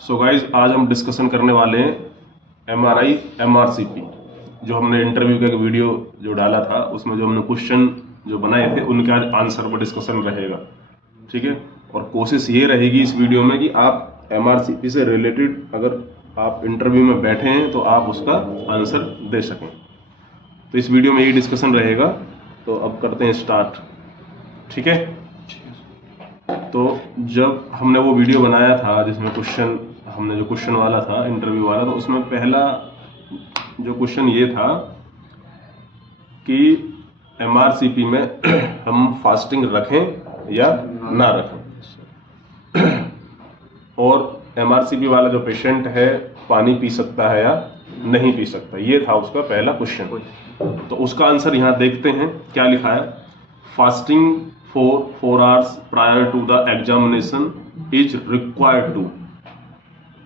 So guys आज हम discussion करने वाले हैं MRI MRCP। जो हमने इंटरव्यू का एक वीडियो जो डाला था उसमें जो हमने क्वेश्चन जो बनाए थे उनके आज आंसर पर डिस्कशन रहेगा, ठीक है। और कोशिश ये रहेगी इस वीडियो में कि आप MRCP से रिलेटेड अगर आप इंटरव्यू में बैठे हैं तो आप उसका आंसर दे सकें। तो इस वीडियो में यही डिस्कशन रहेगा। तो अब करते हैं स्टार्ट, ठीक है। तो जब हमने वो वीडियो बनाया था जिसमें हमने जो क्वेश्चन वाला था इंटरव्यू वाला, तो उसमें पहला जो क्वेश्चन ये था कि MRCP में हम फास्टिंग रखें या ना रखें, और MRCP वाला जो पेशेंट है पानी पी सकता है या नहीं पी सकता, ये था उसका पहला क्वेश्चन। तो उसका आंसर यहाँ देखते हैं क्या लिखा है। Fasting for 4 hours prior to the examination is required to,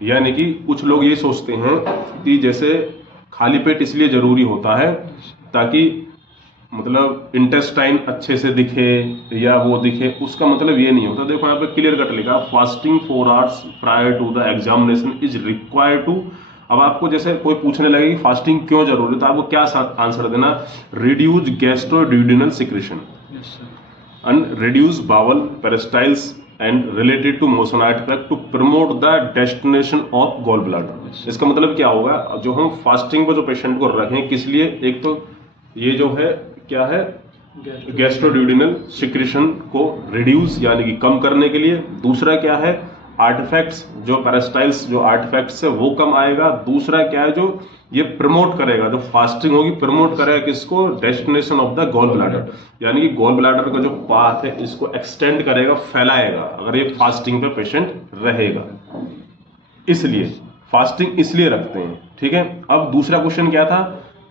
यानी कि कुछ लोग ये सोचते हैं कि जैसे खाली पेट इसलिए जरूरी होता है ताकि मतलब इंटेस्टाइन अच्छे से दिखे या वो दिखे, उसका मतलब ये नहीं होता। देखो यहाँ पे क्लियर कट लिखा fasting 4 hours prior to the examination is required to। अब आपको जैसे कोई पूछने लगे कि फास्टिंग क्यों जरूरी है तो आपको क्या आंसर देना, reduce gastroduodenal secretion and reduce bowel peristalsis and related to motion artifact to promote the destination of gallbladder। इसका मतलब क्या होगा, जो हम फास्टिंग पर जो पेशेंट को रखें किस लिए, एक तो ये जो है क्या है गैस्ट्रोड्यूडेनल सिक्रेशन को रिड्यूस यानी कि कम करने के लिए, दूसरा क्या है आर्टिफैक्ट्स जो पेरिस्टाइल्स जो आर्टिफैक्ट्स है वो कम आएगा, दूसरा क्या है जो ये प्रमोट करेगा, जो फास्टिंग होगी प्रमोट करेगा किसको, destination of the gall bladder, यानी कि गॉल ब्लैडर का जो पाथ है इसको एक्सटेंड करेगा, फैलाएगा अगर ये फास्टिंग पे पेशेंट रहेगा। इसलिए फास्टिंग इसलिए रखते हैं, ठीक है। अब दूसरा क्वेश्चन क्या था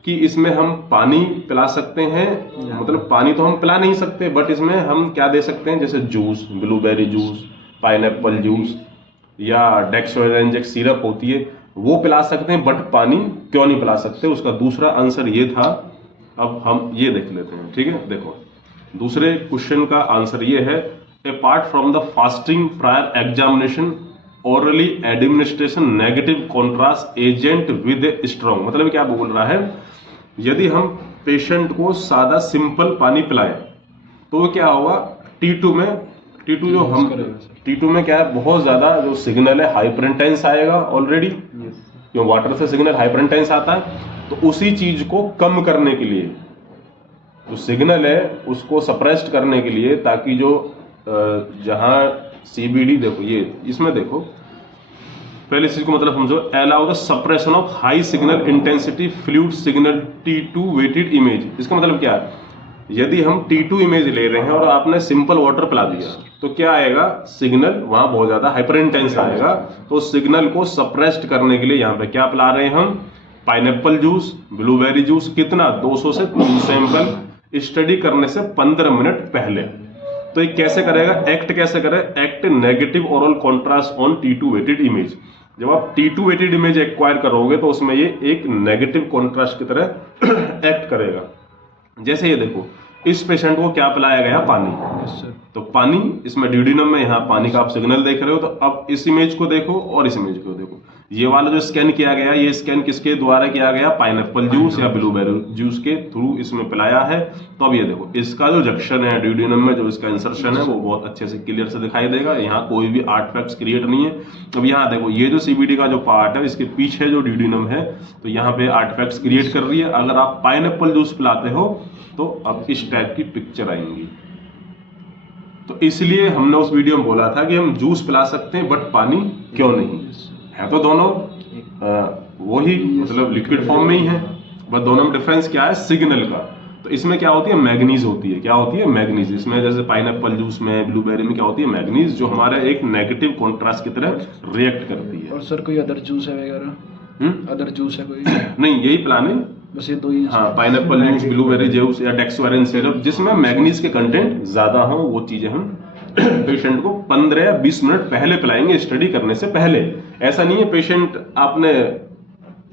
कि इसमें हम पानी पिला सकते हैं, मतलब पानी तो हम पिला नहीं सकते बट इसमें हम क्या दे सकते हैं, जैसे juice, blueberry juice, pineapple juice या डेक्सोरेंजेक सिरप होती है वो पिला सकते हैं, बट पानी क्यों नहीं पिला सकते, उसका दूसरा आंसर ये था। अब हम ये देख लेते हैं, ठीक है। देखो दूसरे क्वेश्चन का आंसर ये है, apart from the fasting prior examination orally administration negative contrast agent with strong, मतलब क्या बोल रहा है, यदि हम पेशेंट को सादा सिंपल पानी पिलाएं तो क्या होगा, T2 में क्या है बहुत ज्यादा जो सिग्नल है हाइपरटेंस आएगा ऑलरेडी, क्यों वाटर से सिग्नल हाइपरटेंस आता है, तो उसी चीज को कम करने के लिए जो सिग्नल है उसको सप्रेस्ड करने के लिए, ताकि जो जहां CBD देखो ये इसमें देखो पहले इस चीज को मतलब समझो, allow the suppression of high signal intensity fluid signal T2 weighted image. इसका मतलब क्या है, यदि हम T2 इमेज ले रहे हैं और आपने सिंपल वाटर पिला दिया तो क्या आएगा, सिग्नल वहां बहुत ज्यादा हाइपर इंटेंस आएगा, तो सिग्नल को सप्रेस्ड करने के लिए यहाँ पे क्या पिला रहे हैं हम, पाइनएप्पल जूस, ब्लूबेरी जूस, कितना 200 से 300 ml स्टडी करने से 15 मिनट पहले। तो ये कैसे करेगा, एक्ट कैसे करे, act negative oral contrast on T2 weighted image. जब आप T2 वेटेड इमेज एक्वायर करोगे तो उसमें ये एक नेगेटिव कॉन्ट्रास्ट की तरह एक्ट करेगा। जैसे ये देखो इस पेशेंट को क्या पिलाया गया, पानी, तो पानी इसमें ड्यूडिनम में यहाँ पानी का आप सिग्नल देख रहे हो। तो अब इस इमेज को देखो और इस इमेज को देखो, ये वाला जो स्कैन किया गया, ये स्कैन किसके द्वारा किया गया, पाइनएप्पल जूस या ब्लूबेरी जूस के थ्रू इसमें पिलाया है। तो अब ये देखो इसका जो जंक्शन है ड्यूडिनम में, जो इसका इंसर्शन है वो बहुत अच्छे से क्लियर से दिखाई देगा, यहाँ कोई भी आर्टिफैक्ट्स क्रिएट नहीं है। अब यहाँ देखो ये जो CBD का जो पार्ट है इसके पीछे जो ड्यूडिनम है तो यहाँ पे आर्टिफैक्ट्स क्रिएट कर रही है। अगर आप पाइनएप्पल जूस पिलाते हो तो अब इस टाइप की पिक्चर आएंगी। तो इसलिए हमने उस वीडियो में बोला था कि हम जूस पिला सकते हैं बट पानी क्यों नहीं, है तो दोनों वही मतलब लिक्विड फॉर्म में ही है, बस दोनों में डिफरेंस क्या है, सिग्नल का। तो इसमें क्या होती है, मैग्नीज होती है, क्या होती है, मैग्नीज। इसमें जैसे पाइनएप्पल जूस में, ब्लूबेरी में क्या होती है, मैग्नीज, जो हमारे एक नेगेटिव कॉन्ट्रास्ट की तरह रिएक्ट करती है। और सर कोई अदर जूस है वगैरह, अदर जूस है कोई नहीं, यही प्लान है, बस ये दो ही। हाँ, पाइनएप्पल जूस, ब्लूबेरी जूस या डेक्सोरेंज सिरप जिसमें मैग्नीज के कंटेंट ज्यादा हो, वो चीजें हम पेशेंट को 15 या 20 मिनट पहले पिलाएंगे स्टडी करने से पहले। ऐसा नहीं है पेशेंट आपने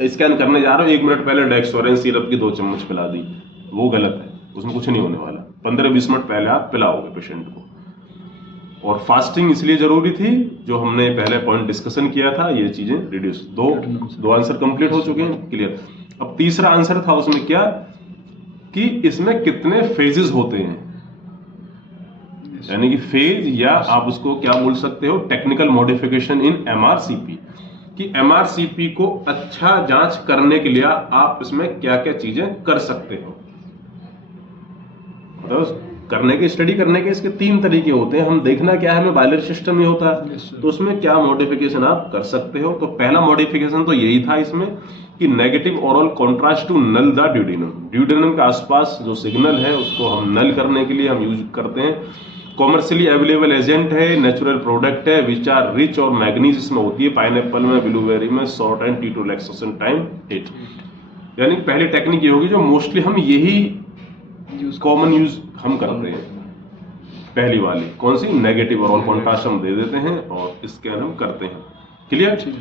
स्कैन करने जा रहे हो 1 मिनट पहले डेक्सोरेंज सिरप की 2 चम्मच पिला दी, वो गलत है, उसमें कुछ नहीं होने वाला। 15-20 मिनट पहले आप पिलाओगे पेशेंट को। और फास्टिंग इसलिए जरूरी थी, जो हमने पहले पॉइंट डिस्कशन किया था, ये चीजें रिड्यूस। दो आंसर कंप्लीट हो चुके हैं, क्लियर। अब तीसरा आंसर था उसमें क्या, कि इसमें कितने फेजेस होते हैं, यानी कि फेज, या आप उसको क्या बोल सकते हो, टेक्निकल मॉडिफिकेशन इन एमआरसीपी, कि एमआरसीपी को अच्छा जांच करने के लिए आप इसमें क्या क्या चीजें कर सकते हो। तो करने के, स्टडी करने के इसके 3 तरीके होते हैं। हम देखना क्या है, हमें बायलरी सिस्टम में होता है, तो उसमें क्या मॉडिफिकेशन आप कर सकते हो। तो पहला मॉडिफिकेशन तो यही था इसमें, कि negative oral contrast to null the duodenum. Duodenum के आसपास जो सिग्नल है उसको हम नल करने के लिए हम यूज करते हैं। कॉमर्शियली अवेलेबल एजेंट है, नेचुरल प्रोडक्ट है, विच आर रिच और मैग्नीज इसमें होती है, पाइनएप्पल में, ब्लूबेरी में, short and T2 relaxation time 8। यानी पहली टेक्निक ये होगी जो मोस्टली हम यही कॉमन यूज हम करते हैं। पहली वाली कौन सी, नेगेटिव ओरल कॉन्ट्रास्ट हम दे देते हैं और स्कैन हम करते हैं, क्लियर।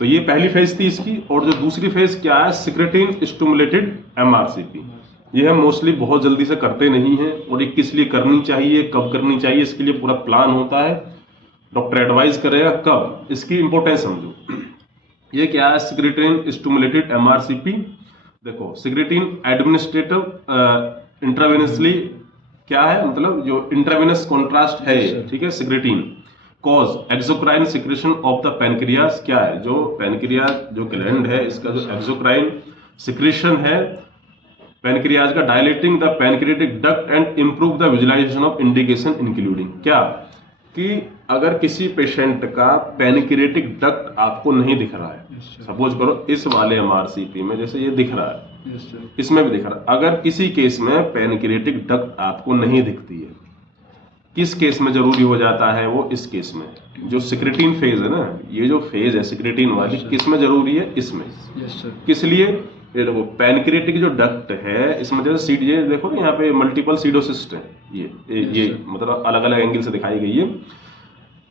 तो ये पहली फेज थी इसकी। और जो दूसरी फेज क्या है, सिक्रेटिन स्टिमुलेटेड एमआरसीपी, ये हम मोस्टली बहुत जल्दी से करते नहीं हैं, और ये किस लिए करनी चाहिए, कब करनी चाहिए, इसके लिए पूरा प्लान होता है, डॉक्टर एडवाइस करेगा कब, इसकी इंपॉर्टेंस समझो। ये क्या है, सिक्रेटिन स्टिमुलेटेड एमआरसीपी। देखो, सिक्रेटिन एडमिनिस्ट्रेटिव इंट्रावेनसली क्या है, मतलब जो इंट्रावेनस कॉन्ट्रास्ट है, ठीक है, secretin cause exocrine secretion of the pancreas. क्या है, जो पैनक्रियाज जो ग्लैंड है, इसका जो एक्सोक्राइन सिक्रेशन है पैनक्रियाज का, dilating the pancreatic duct and improve the visualisation of indication including. क्या, कि अगर किसी पेशेंट का पैनक्रियाटिक डक्ट आपको नहीं दिख रहा है, सपोज करो इस वाले एमआरसीपी में जैसे ये दिख रहा है, इसमें भी दिख रहा है, अगर किसी केस में पैनक्रियाटिक डक्ट आपको नहीं दिखती है, किस केस में जरूरी हो जाता है वो, इस केस में जो सिक्रेटिन फेज है ना, ये जो फेज है सिक्रेटिन वाली, किस में जरूरी है, इसमें। किस लिए, ये देखो पैनक्रियाटिक जो डक्ट है इसमें जैसे सीड, ये देखो यहाँ पे मल्टीपल सीडोसिस्ट है, ये मतलब अलग अलग एंगल से दिखाई गई है।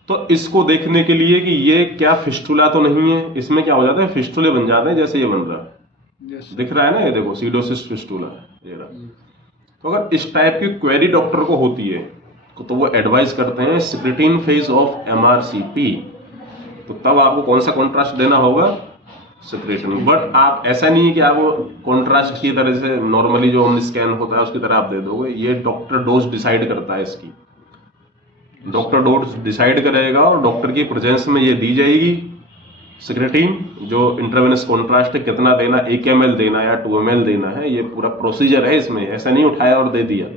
तो इसको देखने के लिए कि ये क्या फिस्टुला तो नहीं है, इसमें क्या हो जाता है, फिस्टुले बन जाते हैं, जैसे ये बन रहा है, दिख रहा है ना, ये देखो सीडोसिस्ट फिस्टुला ये रहा। तो अगर इस टाइप की क्वेरी डॉक्टर को होती है तो वो एडवाइस करते हैं सिक्रेटिन फेज ऑफ एमआरसीपी। तो तब आपको कौन सा कॉन्ट्रास्ट देना होगा, सिक्रेटिन। बट आप ऐसा नहीं है कि आप वो कॉन्ट्रास्ट की तरह से नॉर्मली जो हम स्कैन होता है उसकी तरह आप दे दोगे, ये डॉक्टर डोज डिसाइड करता है इसकी, डॉक्टर डोज डिसाइड करेगा और डॉक्टर की प्रेजेंस में ये दी जाएगी सिक्रेटिन, जो इंट्रावेनस कॉन्ट्रास्ट कितना देना, 1 ml देना या 2 ml देना है, ये पूरा प्रोसीजर है इसमें, ऐसा नहीं उठाया और दे दिया।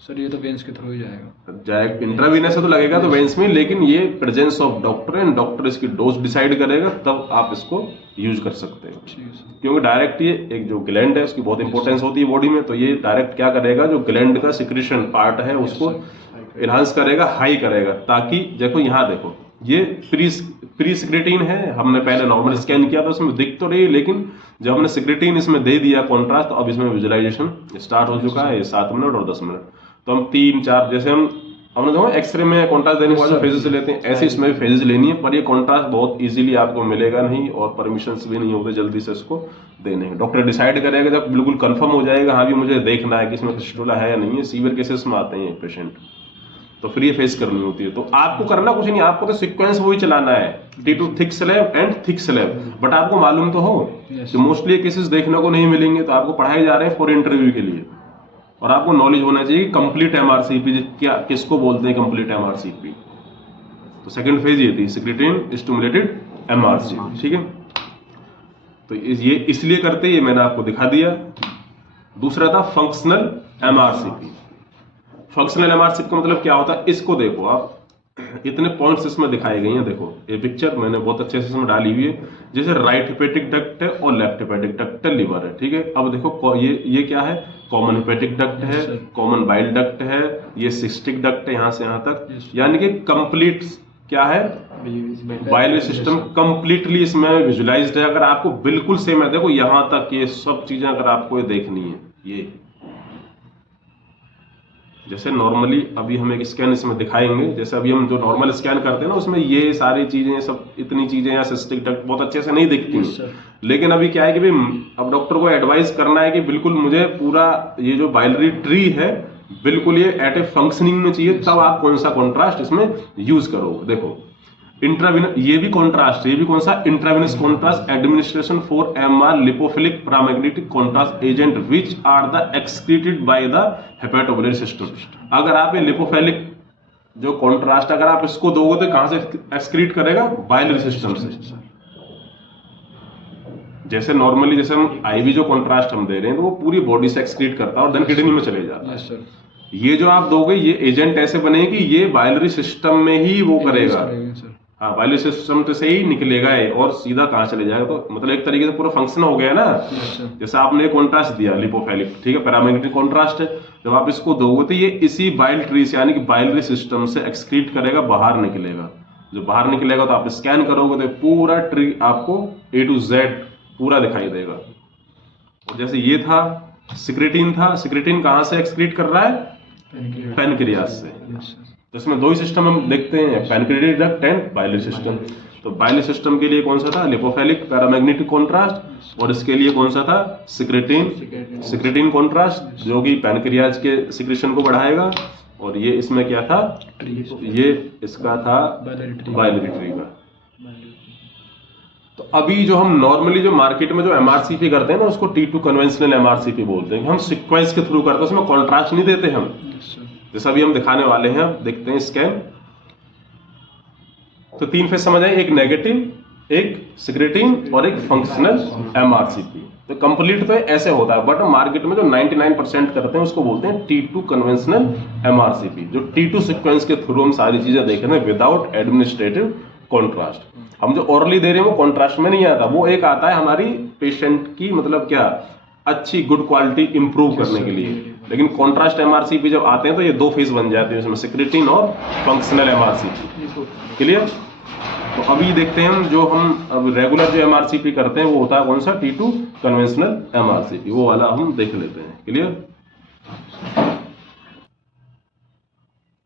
सर ये तो वेंस के थ्रू ही जाएगा, इंट्रावेनस से तो लगेगा तो वेंस में, लेकिन ये presence of doctor and doctor इसकी डोज डिसाइड करेगा, तब आप इसको यूज कर सकते हो। क्योंकि डायरेक्ट ये एक जो ग्लैंड है उसकी बहुत इंपॉर्टेंस होती है बॉडी में, तो ये डायरेक्ट क्या करेगा, जो ग्लैंड का सिक्रेशन पार्ट है उसको एनहांस करेगा, हाई करेगा, ताकि देखो यहाँ देखो ये प्री सिक्रेटिन है, हमने पहले नॉर्मल स्कैन किया था उसमें दिख तो रही, लेकिन जब हमने सिक्रेटिन इसमें दे दिया कॉन्ट्रास्ट, तो अब इसमें विजुअलाइजेशन स्टार्ट हो चुका है, 7 मिनट और 10 मिनट। तो हम 3-4 जैसे हमने देखो एक्सरे में कॉन्ट्रास्ट देने के बाद फेजेस लेते हैं, ऐसे इसमें भी फेजेस लेनी है, पर ये कॉन्ट्रास्ट बहुत इजीली आपको मिलेगा नहीं, और परमिशंस भी नहीं होते जल्दी से इसको देने। डॉक्टर डिसाइड करेगा जब बिल्कुल कंफर्म हो जाएगा, हाँ भी मुझे देखना है कि इसमें फिस्टुला है या नहीं है, सीवियर केसेस में आते हैं पेशेंट, तो फिर ये फेस करनी होती है। तो आपको करना कुछ नहीं, आपको तो सीक्वेंस वही चलाना है, T2 thick slab and thick slab. But आपको मालूम तो हो कि मोस्टली केसेस देखने को नहीं मिलेंगे, तो आपको पढ़ाए जा रहे हैं फॉर इंटरव्यू के लिए, और आपको नॉलेज होना चाहिए कंप्लीट एमआरसीपी क्या, किसको बोलते हैं कंप्लीट एमआरसीपी। तो सेकंड फेज ये थी सिक्रेटिन स्टिमुलेटेड एमआरसीपी, ठीक है। तो ये इसलिए करते, ये मैंने आपको दिखा दिया। दूसरा था फंक्शनल एमआरसीपी। फंक्शनल एमआरसीपी का मतलब क्या होता है, इसको देखो आप, इतने पॉइंट्स इसमें दिखाए गए हैं, देखो ये पिक्चर मैंने बहुत अच्छे से इसमें डाली हुई है, जैसे राइट हेपेटिक डक्ट है और लेफ्ट हेपेटिक डक्ट है, लिवर है, ठीक है। अब देखो ये क्या है, कॉमन हेपेटिक डक्ट है, कॉमन बाइल डक्ट है, ये सिस्टिक डक्ट है यहाँ से यहाँ तक, यानी कि कंप्लीट क्या है, बाइल सिस्टम कंप्लीटली इसमें विजुअलाइज्ड है। अगर आपको बिल्कुल सेम है, देखो यहाँ तक ये सब चीजें अगर आपको ये देखनी है, ये जैसे नॉर्मली अभी हम एक स्कैन इसमें दिखाएंगे, जैसे अभी हम जो नॉर्मल स्कैन करते हैं ना उसमें ये सारी चीजें, सब इतनी चीजें या सिस्टिक डक्ट बहुत अच्छे से नहीं दिखती हैं। लेकिन अभी क्या है कि भाई अब डॉक्टर को एडवाइस करना है कि बिल्कुल मुझे पूरा ये जो बाइलरी ट्री है बिल्कुल ये एट ए फंक्शनिंग में चाहिए, तब आप कौन सा कॉन्ट्रास्ट इसमें यूज करोगे। देखो इंट्राविनस, ये भी कॉन्ट्रास्ट, ये भी कौन सा intravenous contrast administration for MR lipophilic paramagnetic contrast agent which are the excreted by the hepatobiliary system. अगर आप ये लिपोफिलिक जो कॉन्ट्रास्ट अगर आप इसको दोगे तो कहां से एक्सक्रीट करेगा, बाइलरी सिस्टम से। जैसे नॉर्मली जैसे हम आईवी जो कॉन्ट्रास्ट हम दे रहे हैं तो वो पूरी बॉडी से एक्सक्रीट करता है और देन किडनी में चले जाता है। ये जो आप दोगे ये एजेंट ऐसे बनेगी, ये बाइलरी सिस्टम में ही वो करेगा, हाँ बाइलरी सिस्टम से ही निकलेगा ये और सीधा कहाँ चले जाएगा। तो मतलब एक तरीके से पूरा फंक्शन हो गया ना। जैसे आपने कॉन्ट्रास्ट दिया लिपोफिलिक, ठीक है, पैरामैग्नेटिक कॉन्ट्रास्ट है, जब आप इसको दोगे तो ये इसी बाइल ट्री से यानी कि बाइलरी सिस्टम से एक्सक्रीट करेगा, बाहर निकलेगा। जो बाहर निकलेगा तो आप स्कैन करोगे तो पूरा ट्री आपको A to Z पूरा दिखाई देगा। और जैसे ये था सिक्रेटिन था, सिक्रेटिन कहाँ से एक्सक्रीट कर रहा है, पैनक्रियाज से। तो इसमें दो ही सिस्टम हम देखते हैं, pancreatic duct and biliary system. तो बाइलरी सिस्टम के लिए कौन सा था, लिपोफिलिक पैरामैग्नेटिक कॉन्ट्रास्ट, और इसके लिए कौन सा था, सिक्रेटिन कॉन्ट्रास्ट, जो कि पैनक्रियाज के सिक्रेशन को बढ़ाएगा। और ये इसमें क्या था, ये इसका था बाइलरी ट्री का। तो अभी जो हम नॉर्मली जो मार्केट में जो एमआरसीपी करते हैं ना, उसको T2 कन्वेंशनल एमआरसीपी बोलते हैं। हम सीक्वेंस के थ्रू करते हैं, उसमें कॉन्ट्रास्ट नहीं देते हम। जैसा अभी हम दिखाने वाले हैं, अब देखते हैं स्कैन। तो 3 फेज समझ आए, एक नेगेटिव, एक सिक्रेटिन और एक फंक्शनल एमआरसीपी। तो कंप्लीट तो ऐसे होता है, बट मार्केट में जो 99% करते हैं उसको बोलते हैं T2 कन्वेंशनल एमआरसीपी, जो T2 सीक्वेंस के थ्रू हम सारी चीजें देख रहे हैं विदाउट एडमिनिस्ट्रेटिव कॉन्ट्रास्ट। हम जो ओरली दे रहे हैं वो कॉन्ट्रास्ट में नहीं आता, वो एक आता है हमारी पेशेंट की मतलब क्या अच्छी गुड क्वालिटी इंप्रूव करने के लिए। लेकिन कॉन्ट्रास्ट एमआरसीपी जब आते हैं तो ये 2 फेज बन जाते हैं, उसमें सिक्रेटिन और फंक्शनल एमआरसीपी। क्लियर। तो अभी देखते हैं हम जो हम अब रेगुलर जो एमआरसीपी करते हैं वो होता है कौन सा, T2 कन्वेंशनल एमआरसीपी, वो वाला हम देख लेते हैं। क्लियर।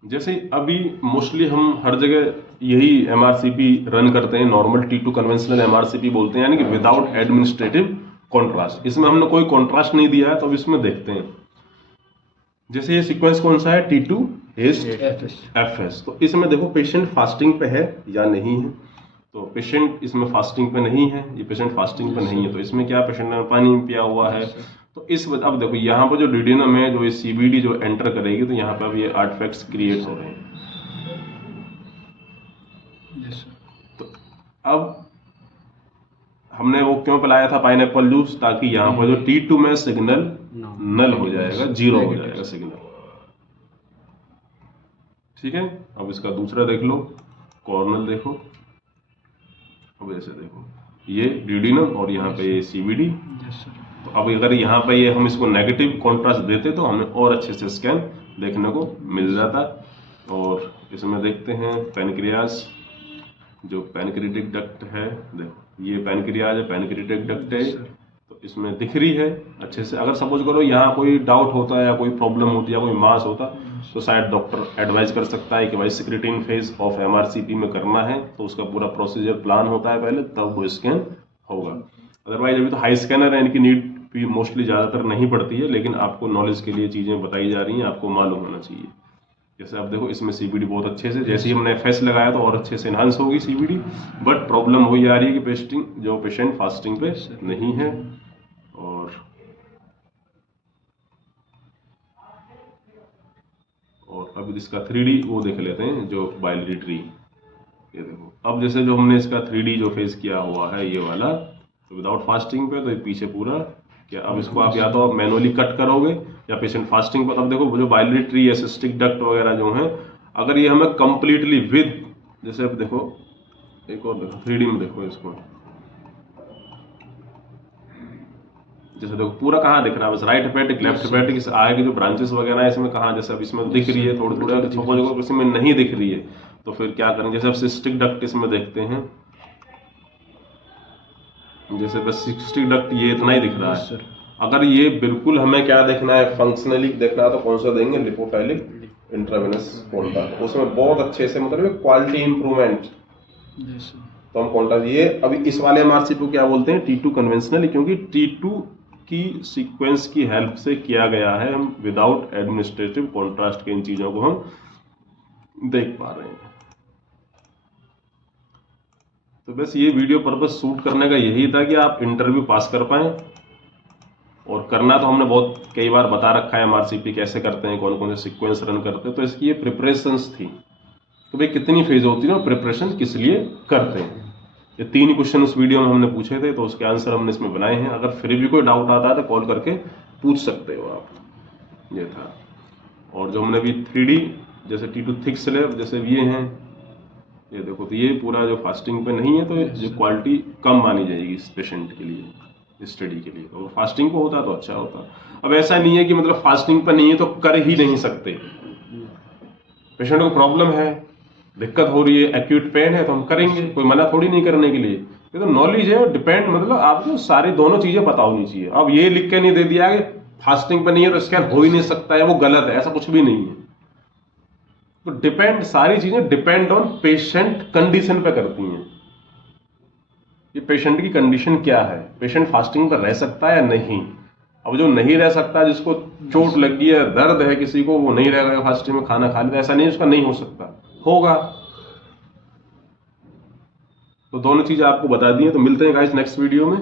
जैसे अभी मोस्टली हम हर जगह यही एमआरसीपी रन करते हैं, नॉर्मल T2 कन्वेंशनल एमआरसीपी बोलते हैं, यानी कि विदाउट एडमिनिस्ट्रेटिव कॉन्ट्रास्ट। इसमें हमने कोई कॉन्ट्रास्ट नहीं दिया है, तो अब इसमें देखते हैं। जैसे ये सीक्वेंस कौन सा है, T2 FS। तो इसमें देखो पेशेंट फास्टिंग पे है या नहीं है। तो पेशेंट इसमें फास्टिंग पे नहीं है, ये पेशेंट फास्टिंग पे नहीं है। तो इसमें क्या, पेशेंट ने पानी पिया हुआ है। तो इस अब देखो यहाँ पर जो डिडेनम है, जो ये CBD जो एंटर करेगी, तो यहाँ पर अब ये आर्टिफैक्ट्स क्रिएट हो रहे हैं। तो अब हमने वो क्यों पिलाया था पाइनएप्पल जूस, ताकि यहाँ पर जो T2 में सिग्नल नल हो जाएगा, 0 हो जाएगा सिग्नल। ठीक है। अब इसका दूसरा देख लो, कॉर्नल देखो। अब ऐसे देखो, ये डिडेनम और यहाँ पे ये CBD। तो अब अगर यहाँ पे ये हम इसको नेगेटिव कॉन्ट्रास्ट देते तो हमें और अच्छे से स्कैन देखने को मिल जाता। और इसमें देखते हैं पैनक्रियाज, जो पैनक्रियाटिक डक्ट है, देखो ये पैनक्रियाज है, पैनक्रियाटिक डक्ट है, तो इसमें दिख रही है अच्छे से। अगर सपोज करो यहाँ कोई डाउट होता है या कोई प्रॉब्लम होती है या कोई मास होता, तो शायद डॉक्टर एडवाइज कर सकता है कि भाई सिक्रेटिन फेज ऑफ एमआरसीपी में करना है, तो उसका पूरा प्रोसीजर प्लान होता है पहले, तब वो स्कैन होगा। अदरवाइज अभी तो हाई स्कैनर है, इनकी नीड भी मोस्टली ज़्यादातर नहीं पड़ती है, लेकिन आपको नॉलेज के लिए चीज़ें बताई जा रही हैं, आपको मालूम होना चाहिए। जैसे आप देखो इसमें CBD बहुत अच्छे से, जैसे ही हमने FS लगाया तो और अच्छे से इनहांस होगी CBD, बट प्रॉब्लम हुई जा रही है कि पेशेंट फास्टिंग पे नहीं है। और अब इसका 3D वो देख लेते हैं, जो बाइलरी ट्री। ये देखो अब जैसे जो हमने इसका 3D जो फेस किया हुआ है ये वाला, तो विदाउट फास्टिंग पे, तो ये पीछे पूरा क्या, अब इसको आप या तो आप मैनुअली कट करोगे या पेशेंट फास्टिंग पर। अब देखो जो बाइलरी ट्री या सिस्टिक डक्ट वगैरह जो है, अगर ये हमें कंप्लीटली विद, जैसे अब देखो एक और देखो 3D में देखो इसको, जैसे देखो पूरा कहाँ दिख रहा है, बस राइट हेपेटिक लेफ्ट हेपेटिक इस आगे की जो ब्रांचेस वगैरह है इसमें कहाँ, जैसे अब इसमें दिख रही है थोड़ी थोड़ी, सपोज इसमें नहीं दिख रही है तो फिर क्या करेंगे। जैसे अब सिस्टिक डक्ट इसमें देखते हैं, जैसे बस सिस्टिक डक्ट ये इतना ही दिख रहा है। अगर ये बिल्कुल हमें क्या देखना है, फंक्शनली देखना है, तो कौन सा देंगे, लिपोफिलिक इंट्रावेनस कॉन्ट्रास्ट। उसमें बहुत अच्छे से मतलब क्वालिटी इंप्रूवमेंट, तो हम कॉन्ट्रास्ट ये अभी इस वाले एमआरसीपी को क्या बोलते हैं, T2 कन्वेंशनल, क्योंकि T2 की सीक्वेंस की हेल्प से किया गया है। हम विदाउट एडमिनिस्ट्रेटिव कॉन्ट्रास्ट के इन चीज़ों को हम देख पा रहे हैं। तो बस ये वीडियो पर्पस शूट करने का यही था कि आप इंटरव्यू पास कर पाएं, और करना तो हमने बहुत कई बार बता रखा है MRCP कैसे करते हैं, कौन कौन से सीक्वेंस रन करते हैं। तो इसकी ये प्रिपरेशंस थी, तो भाई कितनी फेज होती है और प्रिपरेशन किस लिए करते हैं। ये 3 ही क्वेश्चन उस वीडियो में हमने पूछे थे, तो उसके आंसर हमने इसमें बनाए हैं। अगर फिर भी कोई डाउट आता है तो कॉल करके पूछ सकते हो आप। ये था। और जो हमने भी 3D जैसे T2 थिक स्लैब जैसे ये हैं, ये देखो, तो ये पूरा जो फास्टिंग पे नहीं है, तो ये क्वालिटी कम मानी जाएगी इस पेशेंट के लिए, इस स्टडी के लिए। और फास्टिंग पे होता तो अच्छा होता। अब ऐसा नहीं है कि मतलब फास्टिंग पे नहीं है तो कर ही नहीं सकते। पेशेंट को प्रॉब्लम है, दिक्कत हो रही है, एक्यूट पेन है, तो हम करेंगे, कोई मना थोड़ी नहीं करने के लिए। ये तो नॉलेज है, डिपेंड, मतलब आपको सारी दोनों चीजें पता होनी चाहिए। अब ये लिख के नहीं दे दिया कि फास्टिंग पे नहीं है तो स्कैन हो ही नहीं सकता है, वो गलत है, ऐसा कुछ भी नहीं है। तो डिपेंड, सारी चीजें डिपेंड ऑन पेशेंट कंडीशन पे करती हैं। ये पेशेंट की कंडीशन क्या है, पेशेंट फास्टिंग पर रह सकता है या नहीं। अब जो नहीं रह सकता, जिसको चोट लगी है, दर्द है किसी को, वो नहीं रहेगा फास्टिंग में, खाना खा लेता, ऐसा नहीं उसका नहीं हो सकता, होगा। तो दोनों चीजें आपको बता दी हैं। तो मिलते हैं गाइस नेक्स्ट वीडियो में।